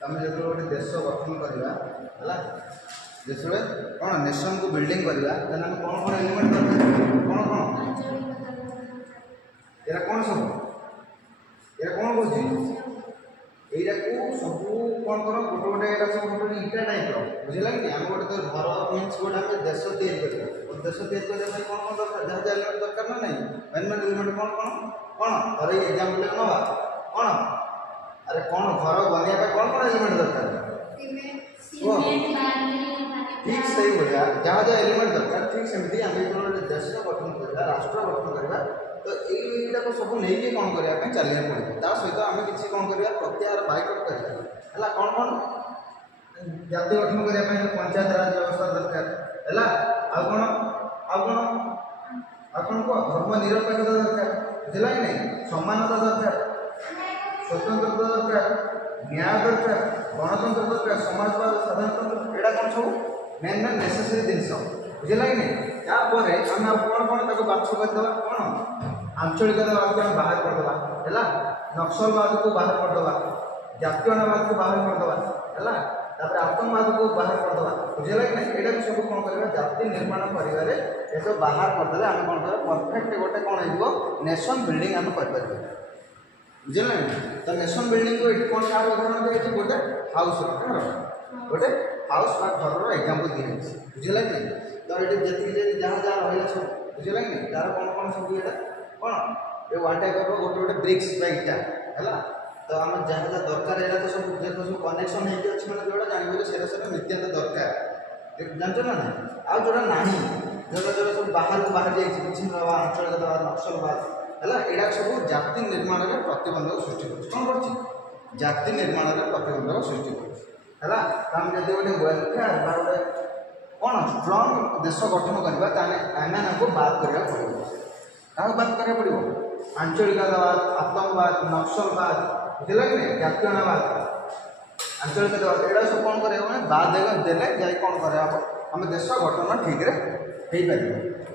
आम जो गोटे देश गठन करवा है देश कौन नेशन को बिल्डिंग करवा आम कौन कौन एलिमेंट दरकार कौन कौन ये कौन सब ये कौन कौन यहीटा को सब कौन कर गोटे गोटे सब गोटे इटा टाइप बुझे कि आम गोटे तो घर मीन्स गोटे आम देश या देश या कौन कौन दरकार जहाँ जहाँ एलिमेंट दरकार ना नहीं मेन मेन एलिमेंट कौन कौन कौन और ये एग्जाम्पल ना कौन अरे कौन घर बनवाई कौन कौन एलिमेंट दरकार ठीक सही भाया जहाँ जहाँ एलिमेंट दरकार ठीक सेमती आम जो देश गठन करवा राष्ट्र गठन करवा तो यहीटा को सब नहीं कौन करने चलिए पड़े ता सहित आम किसी कौन करवा प्रत्याहार बाइकआउट करवा है कौन कौन जाति गठन करने पंचायत राज व्यवस्था दरकार है आ कौन कह धर्म निरपेक्षता दरकार बुझला कि नहीं समानता दरकार स्वतंत्रता दरकार न्याय दरकार गणतंत्र दरकार समाजवाद साधारणतंत्र यहाँ कौन सब मेन मेन नेसेसरी जिनस बुझला कि नहीं यापर आम कौन कौन बाछ करदे कौन आंचलिकतावाद को बाहर करदे है नक्सलवाद को बाहर करदे जातीयवाद को बाहर करदे है आतंकवाद को बाहर करदे बुझेगा कि नहीं यहाँ सब कौन कर जाति निर्माण कर सब बाहर करदे आम कौन कर परफेक्ट गोटे कौन हो नेशन बिल्डिंग आम कर बुझेगा तो नेशन बिल्डिंग को ये कौन क्या उदाहरण दिखाई गोटे हाउस गोटे हाउस घर एग्जाम्पल दिखाई बुझेगा कि नहीं तो ये जी जहाँ जहाँ रहा सब बुझेगा कि नहीं तार कौन कौन सब ये कौन ये वन टाइप गोटे गोटे ब्रिक्स इटा है तो आम जहाँ जहाँ दरकार है तो सब देखो सब कनेक्शन होती अच्छे मैंने जोड़ा जानवे से नित्याନ୍ତ दरकार जानते ना ना आज जोड़ा ना जोड़ा जोड़ा सब बाहर को बाहर जाइए विच्छिन्नवाद आंचलिकतावाद नक्सलवाद है यहाँ सब जाति निर्माण में प्रतिबंधक सृष्टि कर जाति निर्माण में प्रतिबंधक सृष्टि कर आम जब गोटे वेलफेयर गोटे कौन स्ट्रंग देश गठन करवा आम को बात करा पड़ो क्या बात करा पड़ो आंचलिकतावाद आतंकवाद नक्सलवाद बुझे कि नहीं जातीयवाद आंचलिकतावाद यहाँ सब कौन कर बाद देले जाए कौन करा आम देश गठन ठीक है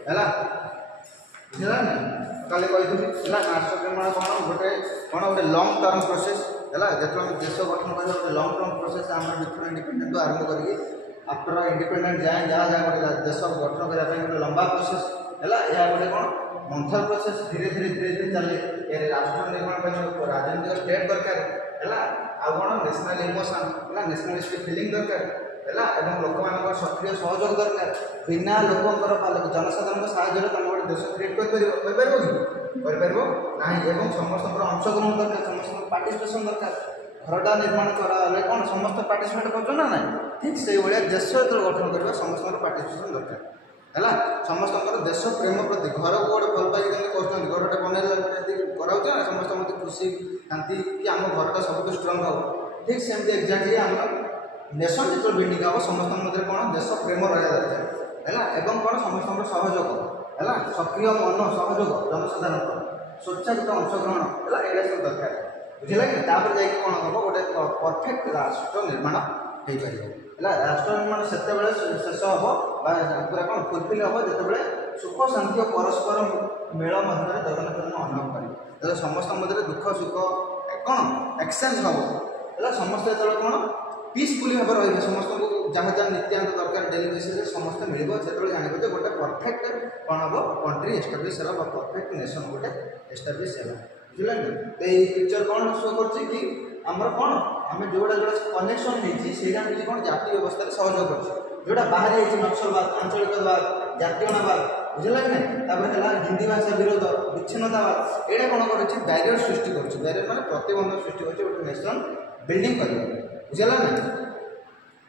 है बुझेगा ना कल कही राष्ट्र निर्माण कौन गोटे गोटे लंग टर्म प्रोसेस है जो देश गठन कर गोटे लंग टर्म प्रोसेस आम बिफोर इंडिपेंडेंट आरंभ करके आफ्टर इंडिपेंडेंट जाए जहाँ जहाँ गोटे देश गठन करने गोटे लंबा प्रोसेस है यह गोटे कौन मंथर प्रोसेस धीरे धीरे चले राष्ट्र निर्माण राजनीतिक स्टेट दरकार है कौन नेशनल इमोशन है नेशनलिस्ट फिलिंग दरकार है लोक मान सक्रिय सहयोग दरकार बिना लोकंर जनसाधारण साहय तुम गोटे देश क्रिएट कर ना समस्त अंशग्रहण दरकार समस्त पार्टिसिपेसन दरकार घरटा निर्माण कराले कौन समस्त पार्टिसिपेट कर ना ठीक से भाया देश जो गठन करवा समस्त पार्टिसिपेसन दरकार है समस्त देश प्रेम प्रति घर को गोटे भल पाई घरटे बनैले कराऊे समस्त मत खुशी शांति कि आम घरटा सब स्ट्रंग हो ठीक सेमती एक्जाक्टली आम नेशन जो बिल्डिंग हम समस्त मध्य कौन देश प्रेम रहा दरकार है कौन समस्त सहयोग है सक्रिय मन सहयोग जनसाधारण स्वेच्छाकृत अंशग्रहण है यहाँ सब दरकार बुझे कि जा कौन हम गोटे परफेक्ट राष्ट्र निर्माण हो पार है राष्ट्र निर्माण से शेष हम पूरा कौन फुलफिल हम जो सुख शांति और परस्पर मेल मध्य जगन्नाथ अनुभव करेंगे समस्त मध्य दुख सुख कौन एक्सचेंज हम है समस्त जो कौन पीसफुली भाव रही समस्त को जहाँ जहाँ नित्यांत दरकार डेली बेसिस समस्त मिल से जानवे गोटे परफेक्ट कौन हम कंट्री एस्टाब्लीश है परफेक्ट नेशन गोटे एस्टाब्लीश है बुझे तो ये पिक्चर कौन शो कर आमर कौन आम जोड़ा जोड़ा कनेक्शन होती कौन जाति व्यवस्था सहयोग कर बाहर नक्सलवाद आंचलिकवाद जातीयवाद बुझे कि नहीं है हिंदी भाषा विरोध विच्छिन्नतावाद यहाँ कौन कर बैरियर सृष्टि कर बैरियर मैंने प्रतिबंधक सृष्टि कर गोटे नेशन बिल्डिंग कर बुझेगा ना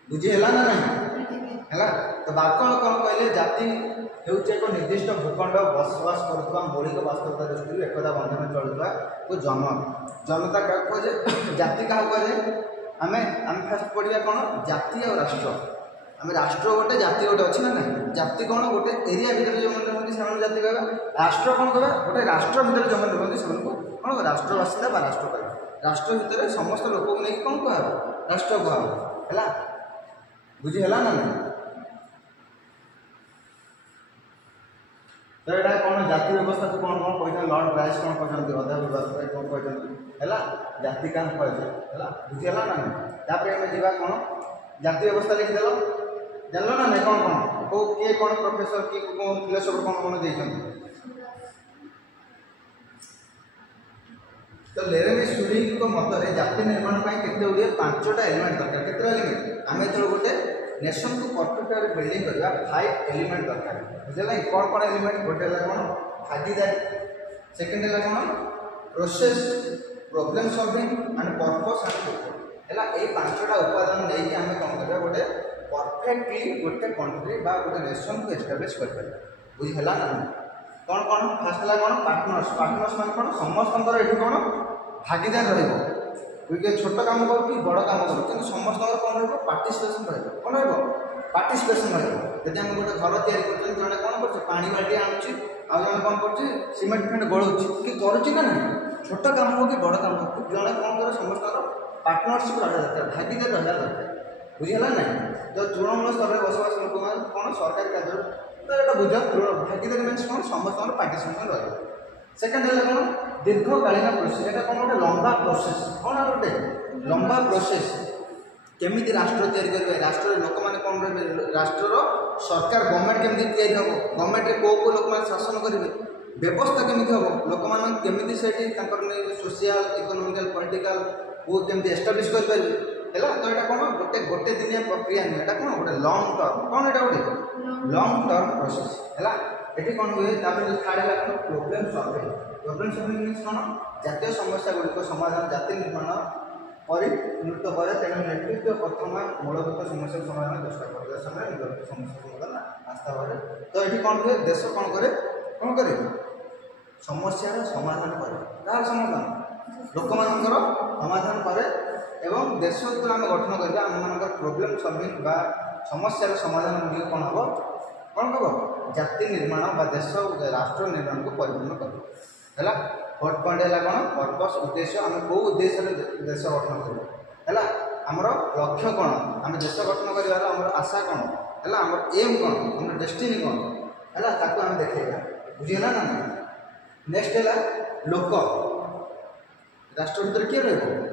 बुझीला ना है तो बाक्य कौन कहले जाति हूँ एक निर्दिष्ट भूखंड बसवास कर मौलिक वास्तवता दृष्टि एकता बंधन चलुवा को जनता क्या कहे जाति क्या कहे आम फास्ट पढ़ा कौन जाति और राष्ट्र आम राष्ट्र गोटे जाति गोटे अच्छी ना ना जाति कौन गोटे एरिया भितर जो मैंने रुहति से जाति कहवा राष्ट्र कौन कहवा गोटे राष्ट्र भितर जो मैंने रुहति से कौन राष्ट्र बासिंदा राष्ट्र कहवा राष्ट्र भितर समस्त लोक को नहीं कौन कह राष्ट्र कह है बुझीला ना ना तो यहाँ कौन जाति व्यवस्था को कौन कौन कहते लॉर्ड राइस कौन कहते अध्यापक कौन कहते है जाति क्या कहते है बुझीला ना तापर आम जा कौन जाति व्यवस्था लिखिदेल जान ना नहीं कौन कौन कौ किए कौन प्रोफेसर कि फिलोसफर कौन कौन देते तो लेरेंज स्टूडिंग को मतरे जाति निर्माण केते गुड़िए 5टा एलिमेंट दरकार केते एलिमेंट आम जो गोटे नेशन को परफेक्ट भाव बिल्डिंग करवा 5 एलिमेंट दरकार बुझे कौन कौन एलिमेंट गोटे कौन भागीदारी सेकेंड है कौन process problem solving and purpose and है ये 5टा उपादान नहीं आम कौन करवा गोटे परफेक्टली गोटे कंट्री बा गोटे नेशन को एस्टाब्लिश कर बुझेगा ना कौन कौन फास्ट है कौन पार्टनर्स पार्टनर्स मान कौन समस्त ये कौन भागीदार रही छोट कम करूँ कि बड़ कम करूँ कि समस्त कौन रही पार्टिसिपेसन रहा पार्टिसिपेसन रही आम गोटे घर तैयारी जड़े कौन कर पानी बाल्टी आणुची आ जड़े कौन कर सीमेंट फेंट गलुची कि करुच्ची ना ना छोट कम हो कि बड़ कम हो जड़े कौन कर समस्त पार्टनरशिप रहा दरकार भागीदार रहा दरकार बुझेगा ना जो तृणमूल स्तर में बसवास लोक मैंने कौन सरकारी कार्य तो ये बुझ भागीदारी मीन्स कौन समस्त पार्टिसिपेसन रहा सेकेंड है कौन दीर्घकालीन प्रोसेस यहाँ कौन गोटे लंबा प्रोसेस कौन गोटे लंबा प्रोसेस केमी राष्ट्र तैयारी राष्ट्र लोक मैंने कौन रहे राष्ट्र सरकार गवर्नमेंट केमी तैयारी हम गवर्नमेंट कौ कौ लोक मैंने शासन करेंगे व्यवस्था केमी हम लोक मैंने सोशल इकोनोमिकल पॉलिटिकल वो केमी एस्टाब्लिश करें है तो यहाँ कौन गोटे गोटे दिनिया प्रक्रिया नुहे यहाँ कौन गोटे लंग टर्म कौन यहाँ गोटे लंग टर्म प्रोसेस है ये कौन हुए थर्ड है कौन प्रोब्लेम सॉल्विंग मीन्स कौन जातीय समस्या गुड़िक समाधान जाति निर्माण परिणत करे तेणु नेतृत्व प्रथम मूलभूत समस्या समाधान चेष्टा कर समय मूलभूत समस्या समाधान आस्था भाव तो ये कौन हुए देश कौन करे समस्यार समाधान करे तार समाधान लोक मानकर समाधान करे एवं देश जो आम गठन करवा आम मान प्रोब्लेम सॉल्विंग बा समस्यार समाधान गुड़िक कौन हम जाति निर्माण बा देश राष्ट्र निर्माण को परिपूर्ण कर फोर्थ पॉइंट है कौन पर्पस उद्देश्य आम कौ उद्देश्य देश गठन कर आमर लक्ष्य कौन आम देश गठन कर आशा कौन है आम एम कौन आम डेस्टिनी कौन है आम देखा बुझेगा ना नेक्स्ट है लोक राष्ट्र भीतर किए रही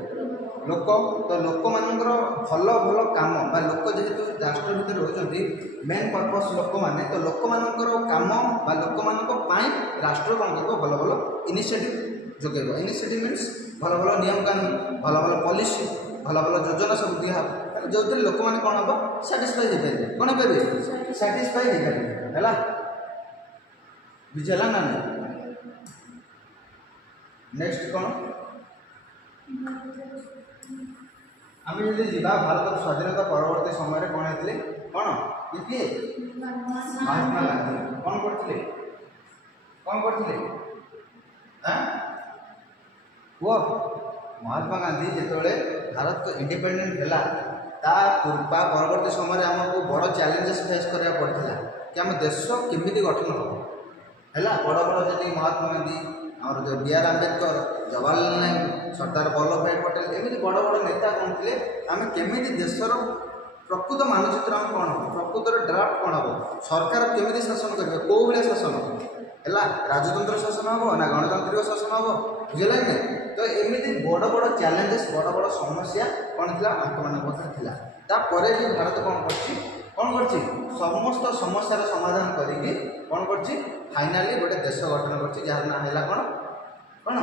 लोक तो लोक मानकर भल भल काम बा लोक जेहेतु राष्ट्र भीतर रोचंती मेन पर्पस लोक माने तो लोक मानकर काम बा लोक मानक राष्ट्र कौन कर भल भल इनिशिएटिव जोगेब इनिशिएटिव मीन्स भल भल नियम कानून भल भल पॉलिसी भल भल योजना सब दिया जो लोक मैंने कौन हम साटिस्फाई हो पारे कौन हो पारे साटिस्फाई हो पारे है बुझेगा ना नेक्स्ट कौन आम जो जा भारत स्वाधीनता परवर्ती समय कौन होते कौन किए महात्मा गांधी कौन करते वो महात्मा गांधी जो भारत इंडिपेंडेंट है परवर्ती समय आमको बड़ चैलेंजेस फेस करा पड़ता कि आम देश केमी गठन हम है बड़ बड़ जी महात्मा गांधी आम जो बी आर आंबेडकर जवाहरलाल नेहरू सरदार वल्लभ भाई पटेल एमती बड़ बड़ नेता कौन थे आम केमी देशर प्रकृत मानचित्र आम कौन हम प्रकृतर ड्राफ्ट कौन हम सरकार केमी शासन करेंगे कौ भाया शासन है राजतंत्र शासन हम ना गणतांत्रिक शासन हम बुझेगा कि तो एमती बड़ बड़ चैलेंजेस बड़ बड़ समस्या कौन थी आंकमान तापर भी भारत कौन कर समस्त समस्यार समाधान करी कौन कर फाइनाली गोटे देश गठन कर जार ना है कौन कौन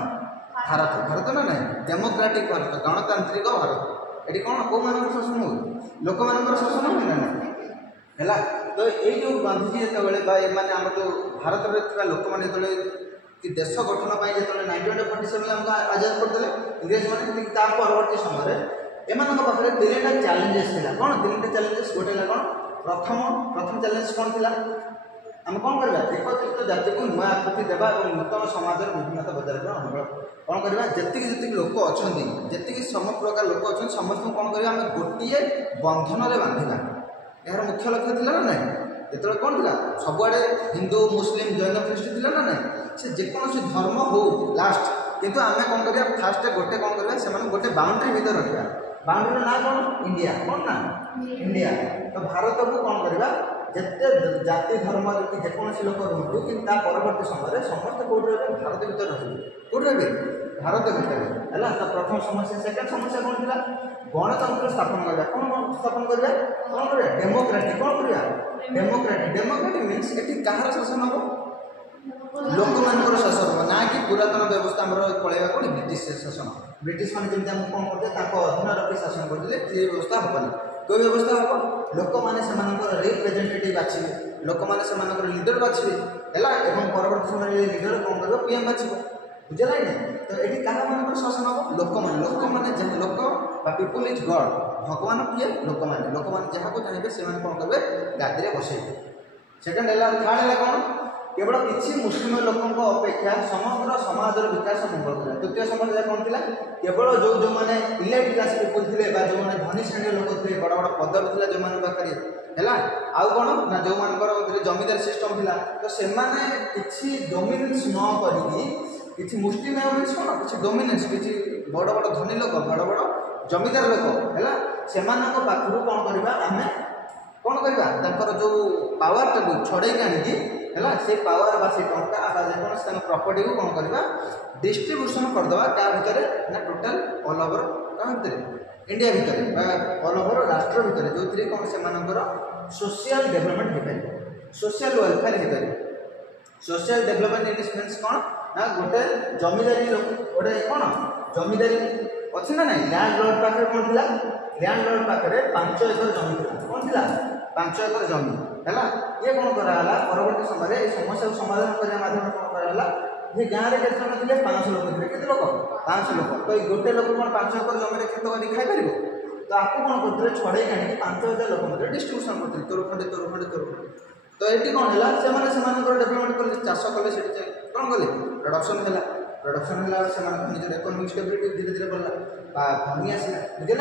भारत भारत ना ना डेमोक्रेटिक भारत गणतांत्रिक भारत ये कौन कौ मान शासन हो लोक मान शासन हो ना है तो ये जो गांधीजी जो आम जो भारत में लोक मैंने जो देश गठन जो 1947 आमको आजाद करदे इंग्रेज मैंने परवर्ती समय एम पाखे 3टा चैलेंजेस थी कौन 3टा चैलेंजेस गोटे कौन प्रथम चैलेंज कौन थी आम कौन करवा एकत्रित जाति को नुआ आकृति देवा और नूतन समाज विभिन्नता बजाय अनुकूल कौन करवा जी लोक अच्छा जी सम प्रकार लोक अच्छा समस्त कौन करवा आम गोटे बंधन में बांधा यार मुख्य लक्ष्य थी ना ना जो कौन थी सबुआड़े हिंदू मुस्लिम जैन ख्रीष्ट थी ना ना से जेकोसी धर्म हो लास्ट किंतु आम कौन करवा फास्ट गोटे कौन करवा से गोटे बाउंड्री भीतर रखा बाउंड्री ना कौन इंडिया कौन ना इंडिया तो भारत को कौन करवा जिते जाति धर्म जेकोसी लोक रुहतु कि परवर्ती समय समस्त कौट भारत भीतर रही कौट रे भारत भितर है। तो प्रथम समस्या सेकेंड समस्या कौन थी गणतंत्र स्थापन करवा कौन स्थापन करवा कौन करवा डेमोक्रेटिक कौन करवा डेमोक्रेटिक मीन्स ये कहार शासन हम लोक मान शासन हम ना कि पुरातन व्यवस्था आम पलैया कौन ब्रिटिश शासन ब्रिटिश मैंने जमी कौन करते अधीन रखी शासन करते ये व्यवस्था हेनी तो व्यवस्था हम लोक मैंने रिप्रेजेंटेटिव बाछे लोक मैंने लीडर बाछे है परवर्त समय लीडर कौन कर पीएम बाछब बुझे तो ये क्या मान शासन हम लोक मैंने जहाँ लोक पीपुल इज गॉड भगवान किए लोक मैंने जहाँ को चाहिए से कौन करेंगे गादी में बसे सेकेंड है थर्ड है कौन केवल किसी मुस्लिम लोकों अपेक्षा समग्र समाज विकास मंगल करा तृतीय समस्या कौन थी केवल जो जो मैंने इलेक्ट क्लास पीपुल थे जो मैंने धनी श्रेणी लोक थे बड़ बड़ पदवी थी जो मैंने पाखे है आउ कौन ना जो मान जमीदार सिस्टम थी तो से किसी डोमिनेंस न कर मुस्लिम मीन्स कौन किसी डोमिनेंस किसी बड़ बड़ धनी लोक बड़ बड़ जमीदार लोक है से पाखु कौन करवा आम कौन करवा जो पावर टाक छड़े आनिकी है से पावर बा से टंका जेकोसी प्रॉपर्टी को कौन करवा डिस्ट्रीब्यूशन करदे क्या भितर ना टोटाल ऑल ओवर क्या भितर इंडिया भितर ऑल ओवर राष्ट्र भितर जो थी कौन से सोशल डेवलपमेंट हो पार सोशल वेलफेयर हो पार सोशल डेवलपमेंट मीन्स कौन ना गोटे जमीदारी लोक गोटे कौन जमीदारी अच्छी ना नहीं लैंड लॉर्ड पाखे कौन थी लैंड लॉर्ड पाखे 5 एकर जमी थी कौन थी 5 एकर जमी है ये कौन कराला परवर्त समय ये समस्या को समाधान करने माध्यम कौन कराला ये गाँव में केते जन थे 500 लोक थे केते लोक 500 लोक तो गोटे लोक कौन 5 एकर जमी खेत कर खाई पार तो आपको कौन करते छड़े आने 5000 लोक मध्य डिस्ट्रीब्यूशन करते तोर खंडे तो ये कौन है डेभलपमेंट कर चाष कले से कौन कले प्रोडक्शन है से निजर इकोनॉमिक स्टेबिलिटी धीरे धीरे बढ़ला भंगी आसला बुझे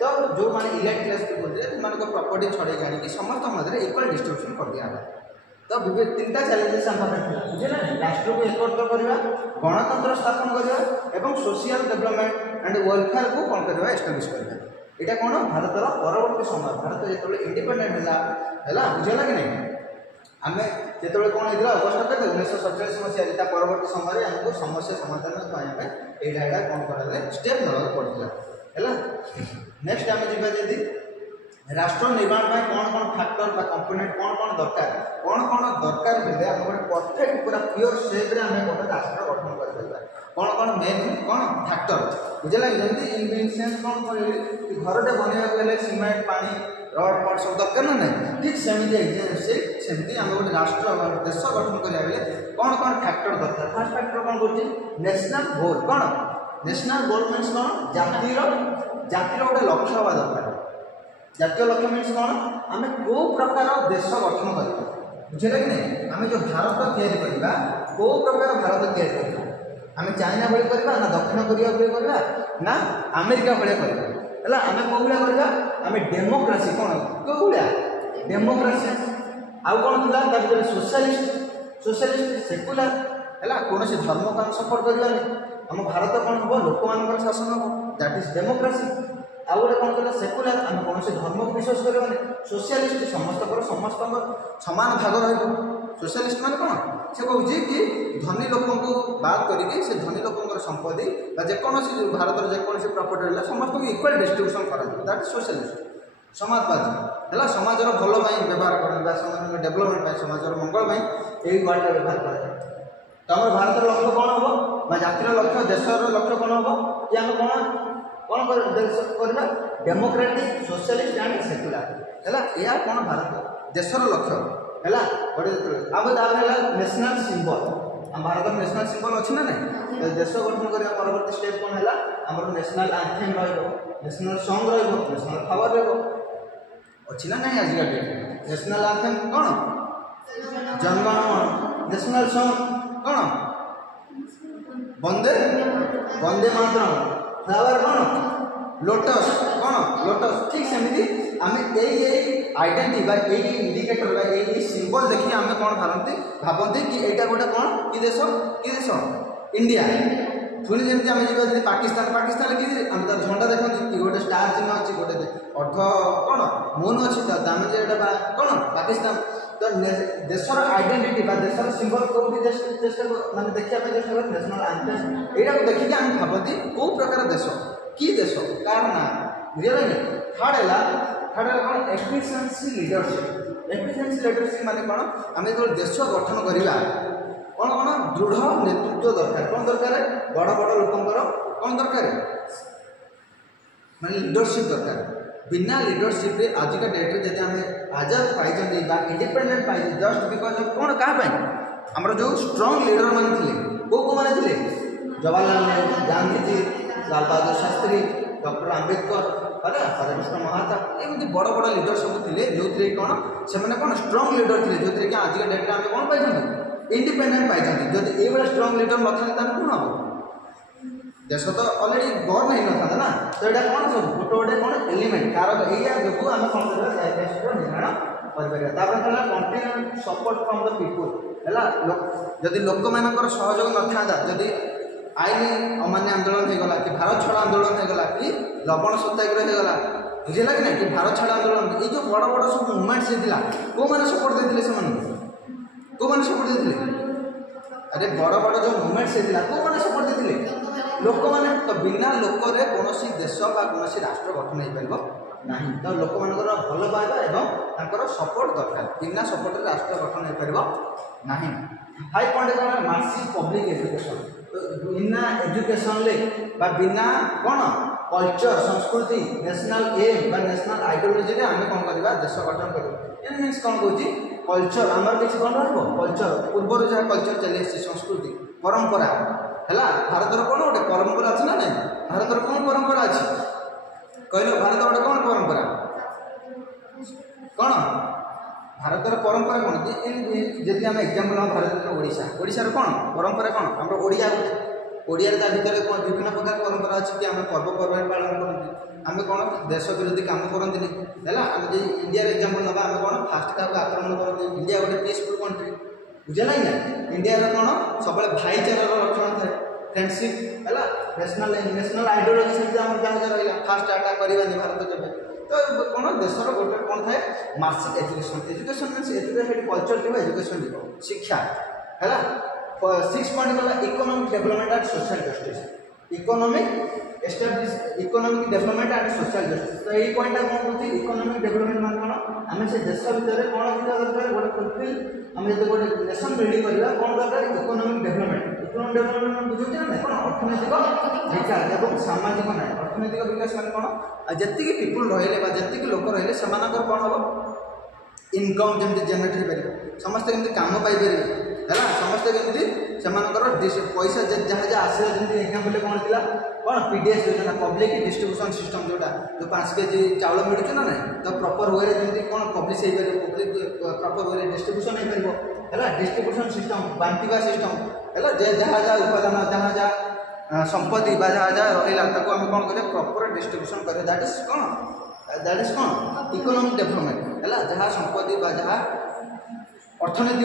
तो जो मैंने इलेक्ट क्लास पीपल थे से प्रॉपर्टी छड़े आनिकी समस्त मध्य इक्वल डिस्ट्रीब्यूशन कर दिया तो तीनटा चैलेंजेस आम पाखे बुझे राष्ट्र को एकत्र करवा गणतंत्र स्थापन करवा सोशल डेवलपमेंट एंड वेलफेयर को कौन करवा एस्टाब्लिश करवा यहाँ कौन भारतर परवर्त समय भारत जो इंडिपेंडेंट है बुझे कि नहीं आम जो कौन होता अगस्ट 1947 मसीह परवर्त समय आमको समस्या समाधान यहाँ कौन कराए स्टेप ना पड़ा है नेक्स्ट आम जी राष्ट्र निर्माण में कौन कौन फैक्टर कंपोनेंट कौन दरकार हेल्ले आम गोटे परफेक्ट पूरा प्योर सेप्रे आम गोटे राष्ट्र गठन कर कौन मेन कौन फैक्टर बुझे जमी इनसेंस कौन कहली घरटे बनवाक सीमेंट पानी रड पट सब दरकार ना नहीं ठीक सेमती आम गोटे राष्ट्र देश गठन करा कौन फैक्टर दरकार फर्स्ट फैक्टर कौन कर नेशनल गोल कौन नेशनल गोल मीन्स कौन जातिर गोटे लक्ष्य हवा दरकार जातीय लक्ष्य मीन्स कौन आम कौ प्रकार देश गठन करवा बुझे कि नहीं आम जो भारत या कौ प्रकार भारत या आम चाइना भाई करवा ना दक्षिण कोरिया भाई करवा ना अमेरिका भाई करवा आम कौ भाया करवा आम डेमोक्रेसी कौन कौ भाया डेमोक्रेसी आउ कौन थी सोशलिस्ट सेकुलर है कौन से धर्म को आम सपोर्ट करवानी आम भारत कौन हम लोक मान शासन हम दैट इज डेमोक्रेसी आउ गोटे कौन कहला सेकुलर आम कौन से धर्म को विश्वास करवानी सोशलिस्ट समस्त समान भाग रहा सोशलिस्ट मान कौन से कौन कि धनी लोक बाद करके से धनी लोक संपत्ति जेकोसी भारत जेकोसी प्रॉपर्टी है समस्त को इक्वल डिस्ट्रीब्यूशन करा दैट इज सोशलिस्ट समाजवादी है समाजर भल व्यवहार करवा समाज डेभलपमेंट समाजर मंगल यही वर्ड व्यवहार कराए तो आम भारत लक्ष्य कौन हम जातिर लक्ष्य देशर लक्ष्य कौन हम कि आम कौन करवा डेमोक्रेटिक सोशलिस्ट एंड सेकुलर है यह कौन भारत देशर लक्ष्य है गोटे है नेशनल सिंबल आम भारत नेशनल सिंबल अच्छी ना नहीं देश गठन करने परवर्त स्टेप कौन है आम national anthem national song national flower अच्छी ना नहीं आजिका डेट नेशनल आंथेम कौन जनगण नेशनल सॉन्ग कौन वंदे वंदे मातरम फ्लावर कौन लोटस कौन लोटस ठीक सेमती आम यही आइडेंटिटी इंडिकेटर यही सिंबल देखिए आम कौन भावती कि यहाँ गोटे कौन कि देश इंडिया पुणी जमी आम जी पाकिस्तान कि आम तो झंडा देखते कि गोटे स्टार चिन्ह अच्छी गोटे अर्थ कौन मून अच्छी तो आम जो कौन पाकिस्तान तो देशर आइडेंटिटी बा देशर सिंबल कोठी चेष्टा माने देखिया पे चेष्टा कर नेशनल एंथम एटा को देखि हम भाबती को प्रकार देश की देश कार ना बुझिला नै थर्ड कौन एफिशिएंसी लीडरशिप माने कौन आम जो देश गठन करवा कौन कौन दृढ़ नेतृत्व दरकार कौन दरकार बड़ बड़ लोकंर कौन दरकार माने लीडरशिप दरकार बिना लीडरशिप आजिका डेट्रे जब आम आजाद पाई इंडिपेंडेंट पाई जस्ट बिकज ऑफ कौन क्या आमर जो स्ट्रॉन्ग लीडर मैंने थे को मैंने थे जवाहरलाल नेहरू गांधीजी लाल बहादुर शास्त्री डॉक्टर आंबेडकर है हरेकृष्ण महाताब एमती बड़ बड़ लीडर सब थे जो थे कौन से कौन स्ट्रॉन्ग लीडर थे जो थे कि आजिका डेट्रे आम कौन पाई इंडिपेंडेंट पाई जब ये स्ट्रॉन्ग लीडर न था कौन हम देश तो अलरेडी गवर्न ही न था ना तो ये कौन सब गोटे गोटे कौन एलिमेंट कार जो आम कौन निर्माण कर continue support from the people है जदि लोक मान सहयोग न था जदि आईन अमान्य आंदोलन होगला कि भारत छाड़ आंदोलन होगला कि लवण सत्याग्रह होगला बुझेगा कि ना कि भारत छाड़ आंदोलन ये जो बड़ बड़ सब मुवमेंट्स होता कौ मैंने सपोर्ट देते कौ मैंने सपोर्ट देते अरे बड़ बड़ जो मुवमेंट्स होता कौ मैंने सपोर्ट देते लोक मैंने तो बिना लोकरे कौन देश बा कौन राष्ट्र गठन हो पार ना तो लोक मान भल पाइबा एवं सपोर्ट दरकार बिना सपोर्ट राष्ट्र गठन हो पार ना हाई पॉइंट कौन मासिव पब्लिक एजुकेशन बिना एजुकेशन बिना कौन कल्चर संस्कृति नेशनल एम नेशनल आइडियोलोजी आम कौन करवा देश गठन कर मीन्स कौन कौन कल्चर आमर किसी कौन कल्चर पूर्व जहाँ कल्चर चली संस्कृति परंपरा है भारतर कौन गोटे परंपरा अच्छी ना ना भारतर कौन परंपरा अच्छी कहल भारत गोटे कौन परंपरा कौन भारतर परंपरा कौन जदि आम एग्जाम्पल भारत ओडिशा कौन परंपरा कौन आम ओडिया ओडिया भितर कौन विभिन्न प्रकार परंपरा अच्छी कि आम पर्वपर्वाणी पालन करते आम कौन देश विरोधी काम करते है आम जो इंडिया एग्जाम्पल ना आम कौन फास्ट क्या आक्रमण करते इंडिया गोटे पीसफुल कंट्री बुझेगा ना इंडिया कौन सब भाईचारार लक्षण थाए फ्रेंडशिप है नेशनल आइडियोलोजी से जहाँ जहाँ रहा फास्ट अटाक करवानी भारत जब तो कौन देशर गोटे कौन थाए मासिक एजुकेशन मीन्स कल्चर थी एजुकेशन शिक्षा है 6 पॉइंट गला economic development and social justice economic development and social justice तो यही पॉइंट कौन कहते इकोनॉमिक डेवलपमेंट मान कौन आम से देश भितर कौन दरकार गोटे फुलफिल आम जो गोटे नेशन बिल्डिंग करवा कौन दरकार इकोनॉमिक डेवलपमेंट बुझे ना कौन अर्थनैतिक विकास और सामाजिक ना अर्थनैतिक विकास मान कौन जी पीपुल रही जी लोक रही से कौन हम इनकम जमी जेनेट हो पार समस्ते केमती काम पाइपर है समस्ते केमती से पैसा जहाँ जहाँ आसला जमी एग्जाम्पल कौन थी कौन पीडीएस योजना पब्लिक डिस्ट्रीब्यूशन सिस्टम जोटा जो 5 केजी चाउल मिलूँ ना ना तो प्रॉपर वे जमी कौन पब्लिश हो पार पब्लिक प्रॉपर वे डिस्ट्रीब्यूशन हो पार है डिस्ट्रीब्यूशन सिस्टम बांटा सिस्टम है जहाँ जहाँ उपादान जहाँ जहाँ संपत्ति जहाँ जहाँ रहा आम कौन करें प्रॉपर डिस्ट्रीब्यूशन करें दैट इज कौन इकोनॉमिक डेवलपमेंट है जहाँ संपत्ति जहाँ अर्थनीति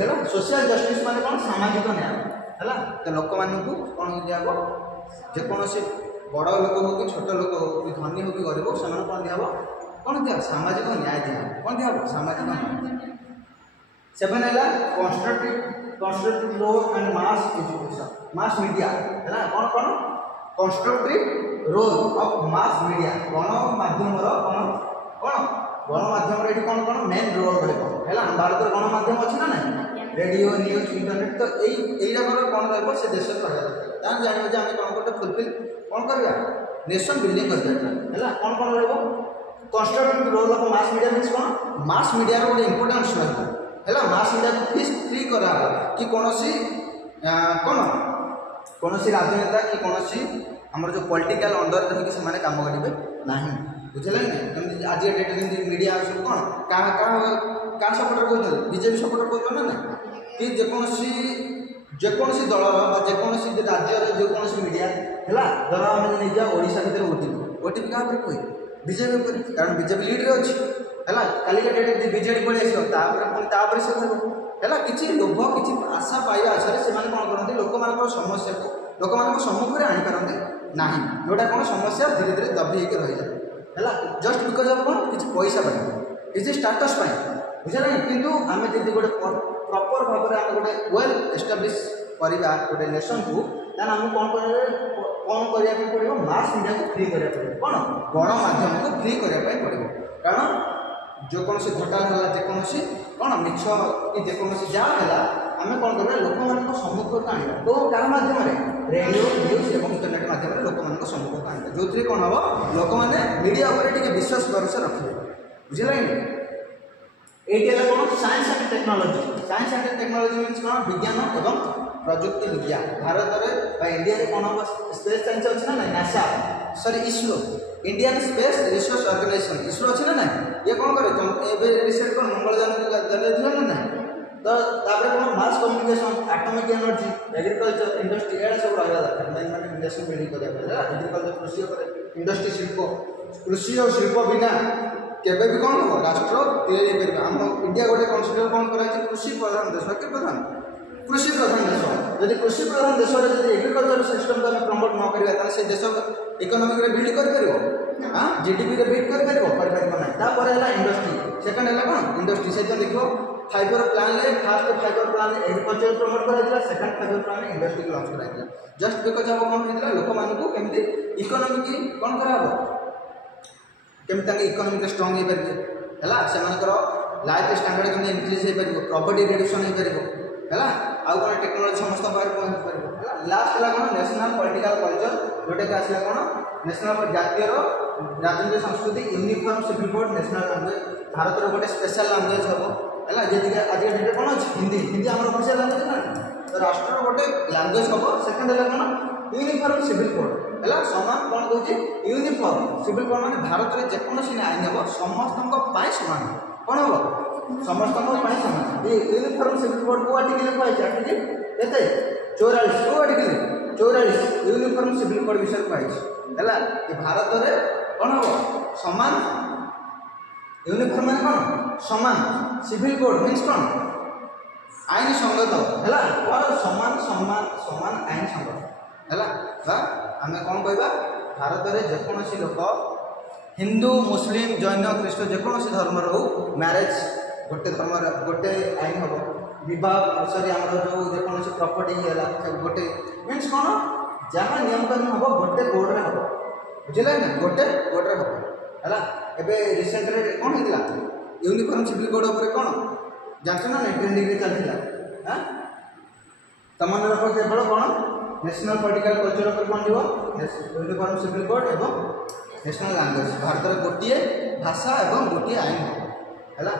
है सोशल जस्टिस मान कौन सामाजिक न्याय है तो लोक मानू कौन दिहब जेकोसी बड़ लोक हो कि छोट लोक हो कि धनी हो कि गरीब हो से कौन दिहब कौन दिहब सामाजिक न्याय दिहब कौन दिहब सामाजिक न्याय 7 है constructive role and mass education mass media है कौन कौन constructive role of mass media गणमाध्यम कौन कौन गणमाध्यम ये कौन कौन मेन रोल रहा है भारत गणमाध्यम अच्छी ना ना रेडियो न्यूज इंटरनेट तो यही कौन रहा से देश रहा जान जाने कौन गोटे फुलफिल कौन करवा नेशन बिल्डिंग कर कौन कौन रहा constructive role of mass media means कौन मास मीडिया गोटे इंपोर्टेंस रहा है मास मीडिया को फ्री करा कि कौन कौन राजनेता कि कौन आमर जो पॉलिटिकल अंडर रही से काम करेंगे ना बुझे ना आज डेट जमी मीडिया सब कौन क्या सपोर्टर कहते बीजेपी सपोर्टर कहते ना ना कि जेकोसी दलर जेकोसी राज्यर जेकोसी मीडिया है धर आम नहीं ओडिशा भितर ओटीपी क्या कह बीजेपी कारण बीजेपी लीड्रे अच्छी है कालिका डेट बीजेडी पड़े आसपर से कहब है किसी लोभ किसी आशा पाइबा आशार से कौन करते लोक मान समस्या को लोक मान सम्मुखें आनीपारती ना जोटा कौन समस्या धीरे धीरे दबी होकर रही जाए है जस्ट बिकज ऑफ कौन किसी पैसा किसी स्टाटस बुझे किंतु आम जब गोटे प्रॉपर भाव में आम गोटे वेल एस्टाब्लिश करवा गोटे नेशन को तान आम कौन करने पड़ो मास मीडिया को फ्री करा पड़ो कौन गणमाध्यम को फ्री करने पड़ो कारण जो कौन घोटाला है जेकोसी कौन मिछ कि जेकोसी जहाँ है आम कौन करवा लोक मान सम्मुख को आना तो कार माध्यम रेडियो न्यूज और इंटरनेट माध्यम लोक मान सम्मुख को आना जो थी कौन हम लोक मैंने मीडिया टी विश्वास भरोसा रखिए बुझे ये कौन science and technology science and technology means कौन विज्ञान एवं प्रजुक्ति विद्या भारत में इंडिया रे कौन हम स्पेस साइंस अच्छे ना NASA sorry ISRO Indian Space Research Organisation ISRO अच्छे ना ये कौन करे रिसेंट कौन मंगलयान जाना ना तो कौन mass communication atomic energy agriculture industry ये सब रहा दरकार मेन मैंने नेशनल बिल्डिंग करने एग्रीकल्चर कृषि इंडस्ट्री शिल्प कृषि और शिल्प बिना केबे भी कौन हो राष्ट्र तैयारी कर आम इंडिया गोटे कनसीडर कौन कराई कृषि प्रधान देश के प्रधान कृषि प्रधान देश जब कृषि प्रधान देश में जब एग्रीकल्चर सिस्टम को आम प्रमोट न करा से देश इकोनॉमिक बिल्ड कर हाँ जीडीपी रे बिल्ड कर ना इंडस्ट्री सेकंड है कौन इंडस्ट्री से देखो फाइबर प्लान ले first five year plan agriculture promote कराइला सेकंड फाइबर प्लान इंडस्ट्री को लॉन्च कराइला जस्ट बिकॉज अब कौन होइला लोक मानकू केमती इकोनॉमी की कौन कराबो केमती ताके इकोनॉमी स्ट्रांग हे परबे हला सेमानकर लाइफ स्टैंडर्ड केमती इंक्रीज हे परबो प्रॉपर्टी रिडक्शन हे परबो हला आउ कोन टेक्नोलॉजी समस्त बाहर पहुंच परबो हला लास्ट ला कोन नेशनल पॉलिटिकल कल्चर जोटे का आसला कोन नेशनल जातीय राजनीति संस्कृति uniform civil code national language Bharat रो गोटे स्पेशल लैंग्वेज हबो है जी आज डेट कौन अच्छे हिंदी हिंदी आम ऑफिशियल लैंग्वेज ना तो राष्ट्र गोटे लैंग्वेज हम सेकेंड है कौन यूनिफॉर्म सिविल कोड है सामान कौन कौन यूनिफॉर्म सिविल कोड मैंने भारत में जेकोसी आईन हम समस्त सामान कौन हम समस्त सामान ये यूनिफॉर्म सिविल कोड को आर्टिकल कहुई आर्टिकल के 44 को आर्टिकल 44 यूनिफॉर्म सिविल कोड विषय कहुई है कि भारत में कौन हम सामान यूनिफॉर्म मैंने कौन समान सिविल कोड मीन्स कौन आईन संगत है समान समान समान आईन संगत है आम कौन कहवा भारत में जेकोसी लोक हिंदू मुस्लिम जैन ख्रीष्ट जेकोसी धर्म रो मैरेज गोटे धर्म गोटे आईन हम विवाह सरी आम जो जेकोसी प्रॉपर्टी है गोटे मीन्स कौन जहाँ नियम कानून हम गोटे कोड रे हम बुझे ना गोटे कोड रे हम है एबे रिसेंटली कौन होता यूनिफॉर्म सिविल कोड उपर कौन जानते ना ट्रेंडिंग चलता हाँ तुम रख केवल कौन नेशनल पॉलिटिकल कल्चर उपर कौन जीव यूनिफॉर्म सिविल कोड एवं नेशनल लैंग्वेज भारत में गोटे भाषा एवं गोटे आईन है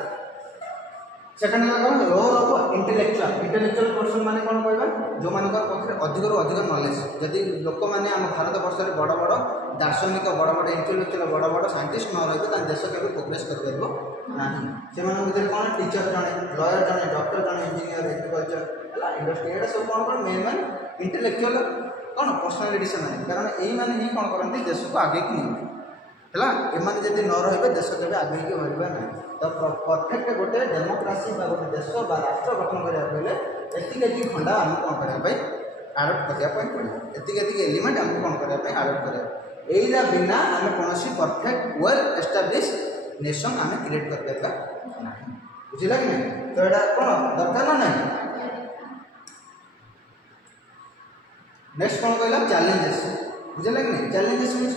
सेकेंड है कौन रोल ऑफ इंटेलेक्चुअल पर्सन माने कौन कहबा जो मानकर पाखे अधिक रु अधिक नॉलेज जदि लोक माने आम भारत वर्ष में बड़ बड़ दार्शनिक बड़ बड़ इंटेलेक्चुअल बड़ बड़ साइंटिस्ट न रही देश के प्रोग्रेस कर ना से भर कौन टीचर जड़े लयर जड़े डॉक्टर जड़े इंजीनियर एग्रीकल्चर है इंडस्ट्री ये सब कौन कौन मेन मेन इंटेलेक्चुअल कौन पर्सनालीटी से कारण यही मैंने ही कौन करते देश को आगे की नहीं है एम जब न रे देश के आगे की बढ़ा ना तो परफेक्ट गोटे डेमोक्रासी गोटे देश राष्ट्र गठन करने एति खंडा आम कौन करने आडप्ट करने पड़ो एति एलिमेंट आम कौन करने आडप्ट कर यही बिना आम कौन परफेक्ट वेल एस्टाब्लिश नेशन आम क्रिएट कर बुझला कि नहीं तो यहाँ कौन दरकार ना नहीं नेक्स्ट कौन कहला चैलेंजेस बुझला कि नहीं चैलेंजेस मीन्स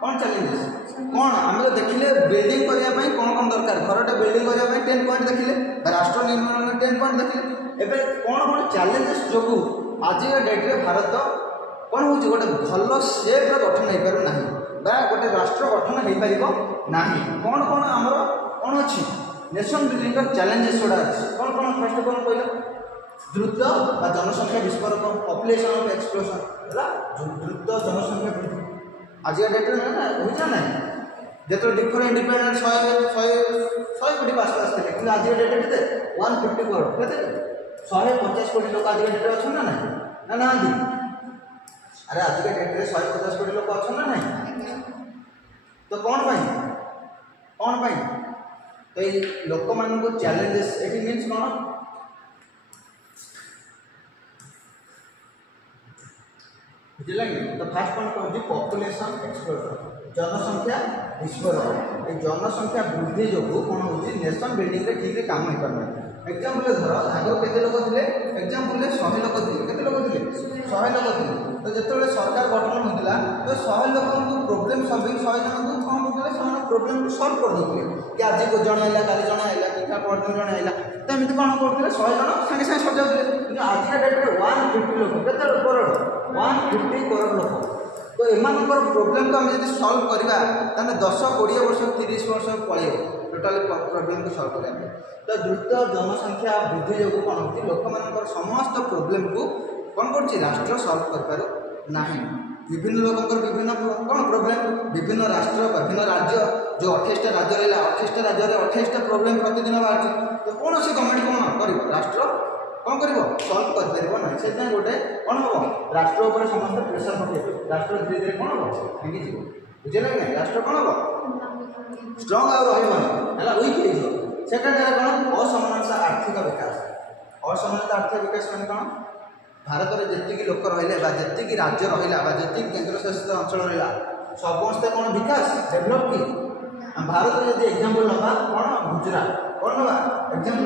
कौन चैलेंजेस कौन आम तो देखिले बिल्डिंग करने कौन कौन दरकार घरटा बिल्डिंग करने 10 पॉइंट देखिले राष्ट्र निर्माण में 10 पॉइंट देखिले एवं कौन कौन चैलेंजेस जो आज डेट्रे भारत कौन हो गोटे भल सेप्र गठन हो पार ना गोटे राष्ट्र गठन हो पार ना कौन कौन आमर कौन अच्छी नेशन बिल्डिंग चैलेंजेस गुड़ा अच्छी कौन कौन फर्स्ट कौन कहल द्रुत जनसंख्या विस्फोरक पॉपुलेशन ऑफ एक्सप्लोजन है द्रुत जनसंख्या वृद्धि आज डेट में बुझा ना जो डिफरेंट इंडिपेंडेंट 100 कोटी पास आसते कि आज डेट के 150 करोड़ के 150 कोटी लोग आज डेट अच्छा ना ना अरे आज के डेट में 150 कोटी लोग अच्छा ना तो कौन तो ये लोक मान को चैलेंजेस ये मीन्स कौन बुझे तो फास्ट कौन कहूँ पॉपुलेशन एक्सप्लोजन जनसंख्या विस्फोरण ये जनसंख्या वृद्धि जो कौन हो नेशन बिल्डिंग रे ठीक काम हो पार एग्जाम्पल धर आगे केते लोक थे एग्जाम्पल 100 लोक थे केते लोक थे 100 लोक थे तो जिते सरकार गठन होता तो 100 लोक प्रोब्लेम सॉल्विंग 100 जन को कौन करते से प्रोब्लेम को सॉल्व कर देते कि आज को जन आइला काली जन आइला कि परदिन जन आइला तो एमती कौन करते 100 जन सागे सागे सजाऊे आज का डेट में 150 लोक केते करोड़ 150 करोड़ लोक तो एमानकर प्रोब्लेम को आम जब सल्व करवा 10-20 वर्ष 30 वर्ष पड़े टोटाल प्रोब्लेम को सल्व करने तो द्रुत जनसंख्या वृद्धि जो कौन हो लोक मान समस्त प्रोब्लेम को कौन कर राष्ट्र सल्व कर विभिन्न लोक विभिन्न कौन प्रोब्लेम विभिन्न राष्ट्र विभिन्न राज्य जो 28टा राज्य रहा 28टा राज्य 28टा प्रोब्लेम प्रतिदिन बाहर तो कौन से गवर्नमेंट कौन कर राष्ट्र कौन कर सल्व कर ना से गोटे कौन हम राष्ट्र उपर समस्त प्रेसर पकड़े राष्ट्र धीरे धीरे कौन हम भांगी बुझे ना राष्ट्र कौन हम स्ट्रंग आगे वीक हो सेकेंड कौन असमानता आर्थिक विकास असमानता आर्थिक विकास मैंने कौन भारत में जी लोक रही जी राज्य रहा जी केन्द्र शासित अंचल रहा समस्ते कौन विकास डेभलप कि भारत में जब एग्जाम्पल नवा कौन गुजरात कौन नवा एग्जाम्पल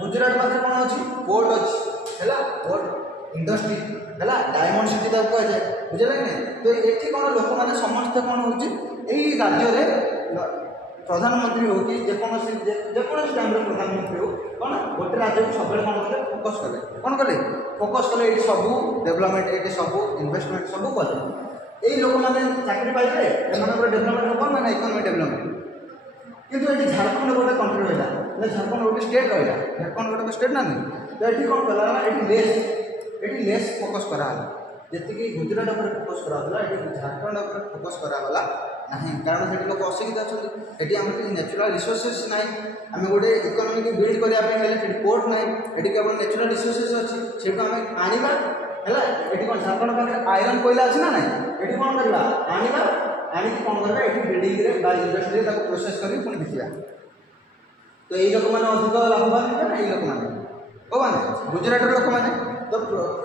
गुजरात पाखे कौन अच्छी पोर्ट अच्छी है पोर्ट इंडस्ट्री है डायमंड सिटी तक कहुए बुझे ना तो ये कौन लोक मैंने समस्ते कौन हो राज्य में प्रधानमंत्री हो कि जेकोसी टाइम प्रधानमंत्री हो कौन गोटे राज्य को सब कौन कले फोकस कले ये सब डेभलपमेंट ये सब इन्वेस्टमेंट सब कले यही लोक मैंने चाकरी पाइबे डेभलपमेंट हम ना इकोनॉमिक डेभलपमेंट किंतु ये झारखंड गोटे कंट्री रहा झारखंड गोटे स्टेट रहा झारखंड गोटे स्टेट ना तो ये कौन कला ये लेस फोकस कराला जी गुजरात पर फोकस कराला ये झारखंड पर फोकस कराला नहीं कारण से लोग अशिक्षित अच्छा ये आम नेचुरल रिसोर्सेस ना आम गोटे इकोनॉमी को बिल्ड करने पोर्ट ना ये केवल नेचुरल रिसोर्सेस अच्छी से आने है कौन झारखंड पाखे आयरन कोयला अच्छी ना ना ये कौन करवा आने आनिक कौन करवा ये बिल्डिंग इंडस्ट्री प्रोसेस कर पुणी बिका तो यही लोक मैंने अधिक लाभवान है ना ये लोक मैंने कौन गुजरात लोक मैंने तो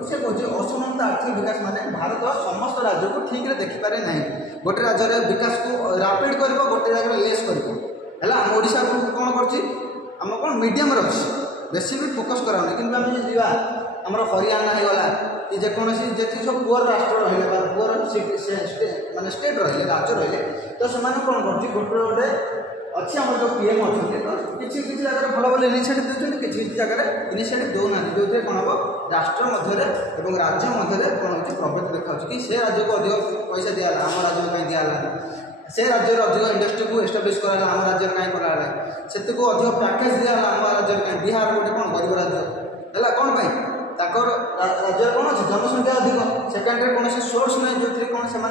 से कहे असमानता आर्थिक विकास माने भारत समस्त राज्य को ठीक से देखिपारे ना गोटे राज्य विकास को रैपिड कर गोटे जगह लेस कर आम ओडिशा को कौन करम कौन मीडियम रही बेसी भी फोकस कराऊनी कि आम जा आम हरियाणा होगा कि जेकोसी जी सब पुअर राष्ट्र रही पुअर मानने स्टेट रही राज्य रही तो से कौन कर गोटे गोटे अच्छी आम जो पीएम अच्छे तो किसी जगह भल भल इनिशिएटिव देते किसी जगह इनिशिएटिव दौना जो कौन हम राष्ट्र मध्य और राज्य मध्य कौन हो प्रगति देखा कि से राज्य को अधिक पैसा दिगला आम राज्य कहीं दिगला से राज्य अधिक इंडस्ट्री को एस्टाब्लीश कराला आम राज्य कहीं कराला से अधिक पैकेज दिगला आम राज्य कहीं बिहार गोटे कौन गरीब राज्य है कौन राज्य कौन अच्छे जनसंख्या अधिक सेकेंडरी कौन सोर्स ना जो कौन से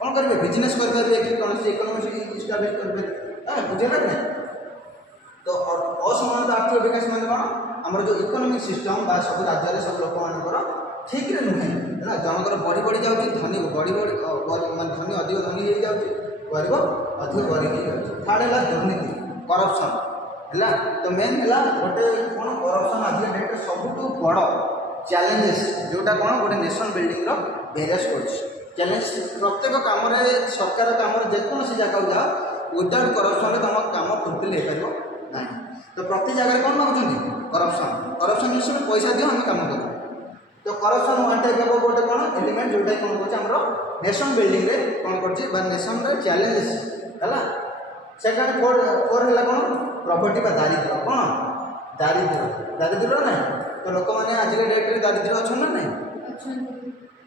कौन करेंगे बिजनेस करेंगे कि कौन से इकोनॉमी इस्टाब्लीश करेंगे बुझे ना तो असमानता आर्थिक विकास मैंने कौन आम जो इकोनॉमिक सिस्टम सब राज्य सब लोक मान ठीक रे नुहे है जनकर बढ़ी बढ़ी जाऊँगी धनी बढ़ी बढ़ी मान धनी अधिक धनी हो जाऊँगी गरीब अधिक गरीब हो जाऊँगी थर्ड है दुर्नीति करप्शन है तो मेन है गोटे कौन करप्शन आज डेट सबुठ बड़ चैलेंजेस जोटा कौन गोटे नेशन बिल्डिंग बेरेस कर चैलेंज प्रत्येक कम सरकार कम जेकोसी जगह जाओ विदाउट करप्शन तुम कम फुलफिल हो पार ना तो प्रति जगह कौन मांगुंट करप्शन जिस पैसा दियो हम कम कर तो करप्शन वन टाइप ऑफ गोटे कौन एलिमेंट जोटा कौन कर नेशन बिल्डिंग रे कौन कर नेशन चैलेंजेस है सेकेंड फोर है कौन प्रॉपर्टी बा दारिद्र कौन दारिद्र ना तो लोक मैंने आज डेट में दारिद्र अच्छा ना नहीं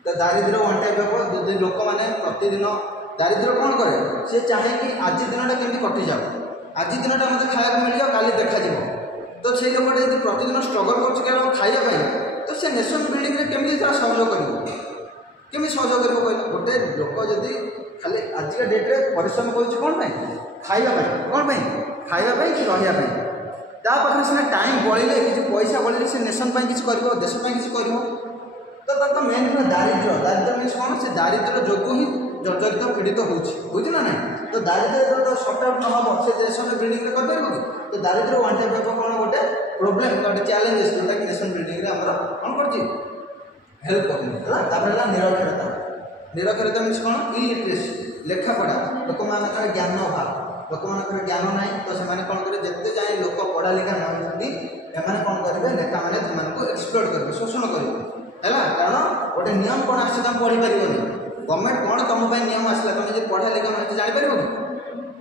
तो दारिद्र वन टाइप ऑफ जो लोक मैंने प्रतिदिन दारिद्र कौन करे सी चाहे कि आज दिनटा केमती कटि जाओ आज दिनटा मत खाया मिल जाओ काली देखा तो से लोग प्रतिदिन स्ट्रगल कर खाइबा तो से नेशन बिल्डिंग में केमी सहयोग कर सहयोग कर कहले गोटे लोक जदि खाली आज डेट में परिश्रम कौन कौन खाइबा कौन खाइबा कि रहा पाखे सीना टाइम बढ़े कि पैसा बढ़े से नेशन किसी कर देश किसी कर तो मेन दारिद्र मीन कौन से दारिद्र जो ही जर्जरित पीड़ित होना ना तो दारिद्र तो सर्ट आउट न से देश में बिल्डिंग कर तो दारिद्र वन टाइप ऑफ कौन गोटे प्रोब्लेम गोटे चैलेंजेस जोटा कि नेशन बिल्डिंग आम कौन कर हेल्प कर निरक्षरता मीन कौन इलिटरेसी लेखापढ़ा लोक मान ज्ञान अभाव लोक मान ज्ञान ना तो से कौन करेंगे जिते जाए लोक पढ़ा लिखा न होती एम कौन करेंगे नेता मैंने से एक्सप्लोर करेंगे शोषण करेंगे है कारण गोटे नियम कौन आस तुम पढ़ी पार गवर्नमेंट कौन तुम नियम आसला तुम जो पढ़ा लिखा नहीं जापर कि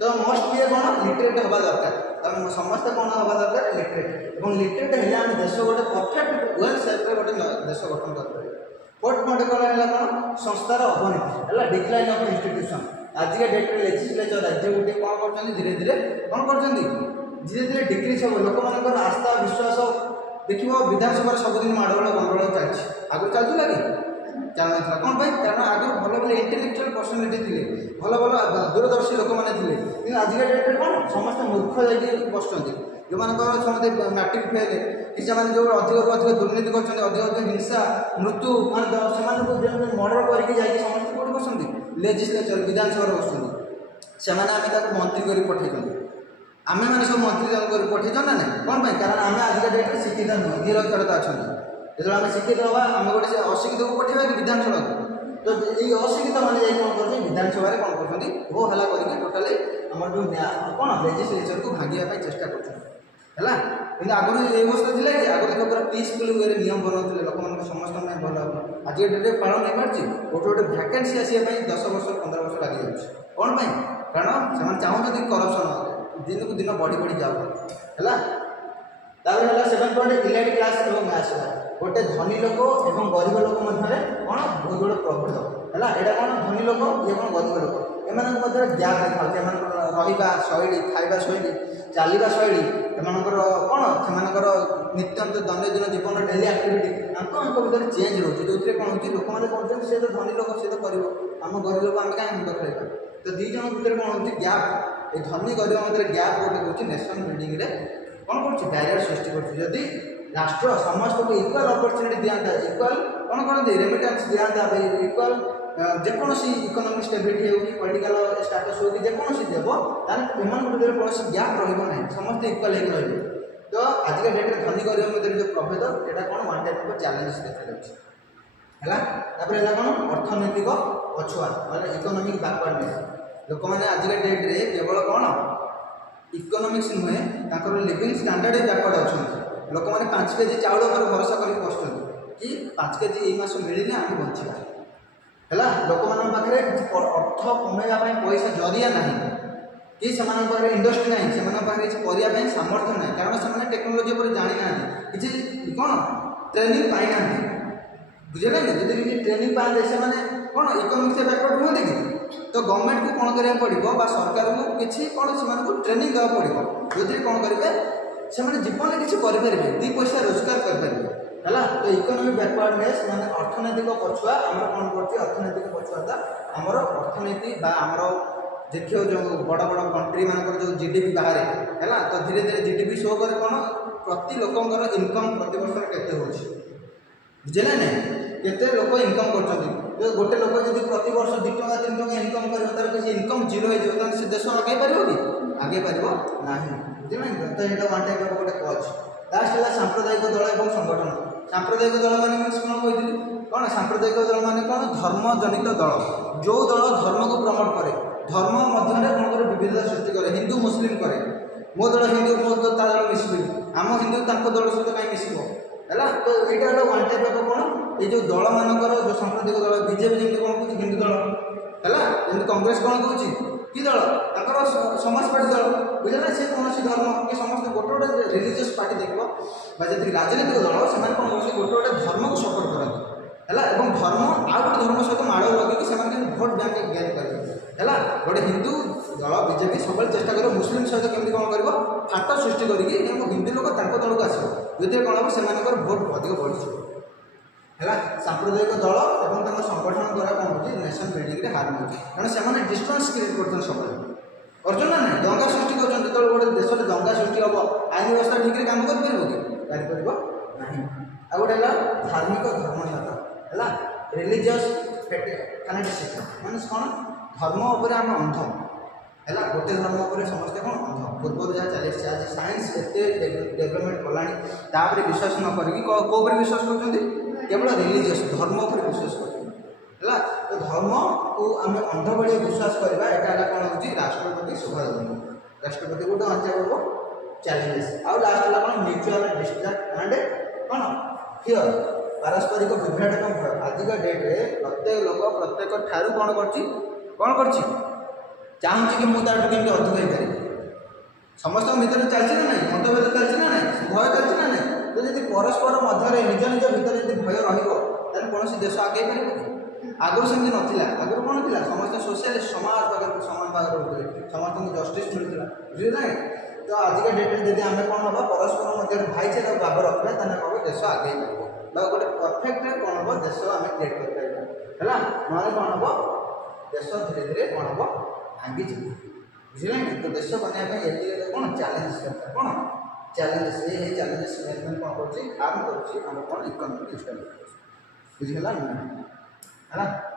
तो मोस्ट किए कौन लिटरेट हवा दरकार तुम समस्ते कौन हवा दरकार लिटरेट और लिटरेट है आम देश गोटे परफेक्ट वेल सेट गोटे देश गठन कर फोर्थ पॉइंट कौन कौन संस्थार अवनति है डिक्लाइन ऑफ इंस्टीट्यूशन आजिका डेट में लेजिस्लेचर राज्य गुटे कौन कर धीरे धीरे कौन कर धीरे धीरे डिक्रीज हम लोक मान आस्था विश्वास देखिए विधानसभा सबुदिन माड़गोल गंडगोल चलती आगे चलूला कि चल ना कौन कारण आगे भल भल इंटेलेक्चुअल पर्सनालीटी थे भल भल दूरदर्शी लोक मैंने थे आजिका डेट में कौन समस्त मूर्ख जाकि बसुँच जो समझते मैट्रिक फेल कि जो अधिक अधिक दुर्नीति कर अधिक अधिक हिंसा मृत्यु मान से मर्डर करके समस्त कौट बसती लेजिस्लेचर विधानसभा बसुँच से मंत्री कर पठे आम मैंने सब मंत्री कर पठे ना ना कौन कारण आम आजिका डेट में शिक्षित नुह निरक्षरता अच्छा जो आम शिक्षित हाँ आम गोटे अशिक्षित को पठेगा कि विधानसभा को तो ये अशिक्षित मैंने कौन कर विधानसभा कौन कर हो हला करके टोटाली आम जो कौन लेजिस्लेचर को भांगा चेष्टा कर आगुरी ये अवस्था थी कि आगे तो पूरा पीसफुल वे नियम बनाते लोक मान समस्त भल आज डेट पालन हो पार्टी गोटे गोटे भैकेन्सी आसपा 10 वर्ष 15 वर्ष लग जाए कौन कारण से चाहते करप्शन दिन को दिन बढ़ी बढ़ी जाऊ है तापर 7 पॉइंट इलाइट क्लास और मैथ्स गोटे धनी लोक और गरीब लोक मध्य कौन बहुत बड़ा प्रभेद है यहाँ कौन धनी लोक ये कौन गरीब लोक एम गैप देखा रहा शैली खाଇବା शैली चलवा शैली एमकर कौन से नित्यंत दैनंदिन जीवन डेली आक्टिविटी भर चेंज रोचे जो कौन हो लोक मैंने कौन सी तो धनी लोक सी तो कर आम गरीब लोक आम कहीं मुंड खेल तो दी जन भर कौन हो गैप ये धनी गरीब मध्य गैप गोटे कौन नेशनल बिल्डिंग कौन कर बैरियर सृष्टि कर राष्ट्र समस्त को इक्वाल अपरच्युनिटी दिखाता इक्वाल कौन करते रेमिटेंस दिखाता इक्वाल जेकोसी इकोनॉमिक स्टेबिलिटी हो कि पॉलिटिकल स्टेटस हो कि जेकोसी देव तार कौन गैप रहा समस्त इक्वाल हो तो आजिका डेट में धनी गरीब मध्य जो प्रभेद यहाँ कौन वन टाइप ऑफ चैलेंजेस देखा है कौन अर्थनैतिक पछुआ मतलब इकोनॉमिक बैकवर्डनेस लोक मैंने आजिका डेट में केवल कौन इकोनॉमिक्स नुहे लिविंग स्टैंडर्ड बैकवर्ड अच्छा लोक मैंने 5 केजी चाउल पर भरोसा कर बस कि 5 केजी ये मास मिलने आम बचा है लोक मान पाखे अर्थ कमेवाई पैसा जरिया ना कि से इंडस्ट्री ना से करने सामर्थ्य ना कारण से टेक्नोलोजी पर जानी ना कि कौन ट्रेनिंग पाई ना बुझे जब कि ट्रेनिंग पाते से कौन इकोनॉमिक्स बैकवर्ड नुहते कि तो गवर्नमेंट को कौन करा पड़ो सरकार को किसी कौन से ट्रेनिंग देवा पड़ो जो कौन करेंगे से जीवन में किसी करेंगे 2 पैसा रोजगार करेंगे है तो इकोनॉमिक बैकवर्डनेस माने अर्थनैतिक पछुआ आम कौन कर अर्थनैतिक पछुआता आमर अर्थनीति आमर देखिए जो बड़ बड़ कंट्री मानक जो जीडीपी बाहर है तो धीरे धीरे जीडीपी शो करे कौन प्रति लोकंर इनकम प्रति वर्ष केते होछि बुझे ना केते लोक इनकम कर गोटे लोक जब प्रति वर्ष 2 टका 3 टका इनकम कर किसी इनकम जीरो हो से देश आगे पार कि आगे पार ना बुझे तो ये वन टाइप गोटे कज लास्ट है सांप्रदायिक दल और संगठन सांप्रदायिक दल मान कौन कही कौन सांप्रदायिक दल मान कौन धर्म जनित दल जो दल धर्म को प्रमोट करे धर्म मध्य कौन कर विविधता सृष्टि करे हिंदू मुस्लिम करे मो दल हिंदू मो ता दल मिसबी आम हिंदू दल सहित कहीं मिसब है तो यहाँ वन टाइप ऑफ कौन ये जो दल मानकर जो सांप्रदायिक दल बीजेपी जमी कौन कह हिंदू दल है जमी कांग्रेस कौन कह कि दल समाजवादी दल बुझे ना सी कौन धर्म कि समस्त गोटे गोटे रिलीजियस पार्टी देख जी राजनीतिक दल से कौन गोटे गोटे धर्म को सपोर्ट करते है धर्म आउ गोटे धर्म सहित माड़ लगे भोट बैंक गेन करेंगे है गोटे हिंदू दल बीजेपी सब चेष्टा कर मुस्लिम सहित केमी कौन कर फाट सृष्टि करके हिंदू लोक दल को आसो जो कौन हम से भोट अधिक बढ़ी है सांप्रदायिक दल और संगठन द्वारा कौन हो नेशन बिल्डिंग हार्म हो कारण से डिस्टेंस क्रिएट कर सब कर ना ना दंगा सृष्टि कर जो गोटे देश में दंगा सृष्टि हम आईन व्यवस्था ठीक काम कर ना गोटे धार्मिक धर्महीनता है रिलीजियस फैनेटिसिज्म मीन्स कौन धर्म उपर आम अंध है गोटे धर्म उपर समस्ते कौन अंध पूर्व जहाँ चली आज साइंस एत डेभलपमेंट कलानी विश्वास न करी कौपर विश्वास कर केवल रिलीजियस धर्म उपर विश्वास कर तो धर्म को आम अंध भाई विश्वास करवा यहाँ कौन हो राष्ट्रपति शोभा राष्ट्रपति गोटे अंचा करव चैलेंजेस आउ लास्ट है कौन म्यूचुअल डिस्ट्रैक्ट एंड कौन फियर पारस्परिक विभ्राट भय आजिका डेट्रे प्रत्येक लोक प्रत्येक ठारू कौन कर चाहूँ कि मुझे अधिक हो समस्त भितर चलती ना नहीं मतभेद चलती ना नहीं भय चलती ना नहीं तो जब परस्पर मध्य निज निज भितर जब भय रोन देश आगे पार आगुरी सेमती नाला आगुरी कौन थी समस्त सोशलिस्ट समाज पाखे समान भाग रोते समस्त जस्टिस मिलता बुझे ना तो आजिका डेट्रे जब आम कौन हम परस्पर मध्य भाईचारा भाव रखा तेना कह देश आगे पार गोटे परफेक्ट कौन हम देश आम क्रिएट कर ना कौन हम देश धीरे धीरे कौन हम भांगी जी बुझे तो देश बनवाई ये कौन चैलेंजेस दरकार कौन चैलेंजेस ये चैलेंजेस मैनेजमेंट कौन कर आम करें कौन इकोनॉमिक स्टैबिलिटी बुझेगा है ना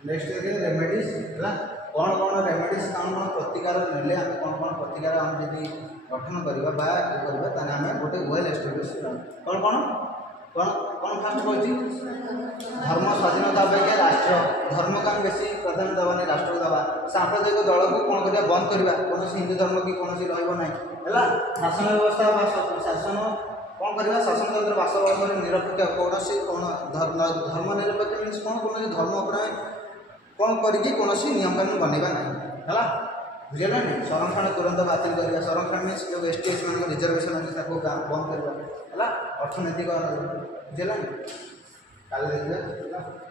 नेक्स्ट देखिए रेमेडीज है कौन कौन रेमेडीज कौन कौन प्रतिकार नेले आम कौन कौन प्रतिकार आम जब गठन करवा आम गोटे वेल एस्टाब्लिश कौन कौन कौन कौन फास्ट कहती धर्म स्वाधीनता अपेक्षा राष्ट्र धर्म को आम बेसी प्राधान्य देवानी राष्ट्र को देवा सांप्रदायिक दल को कौन करवा बंद करवा कौन हिंदू धर्म की कौन रही है शासन व्यवस्था शासन कौन करवा शासन तंत्र बासवर्ग निरपेक्ष कौन धर्म निरपेक्ष मीन्स कौन धर्म उपर कौन करके कौन नियम कानून बनवा ना है बुझे ना संरक्षण तुरंत बातिल करवा संरक्षण मीन्स जो एस टी एस मान रिजर्वेशन अच्छे बंद करवा है अर्थनैतिक बुझे ना काले देखिए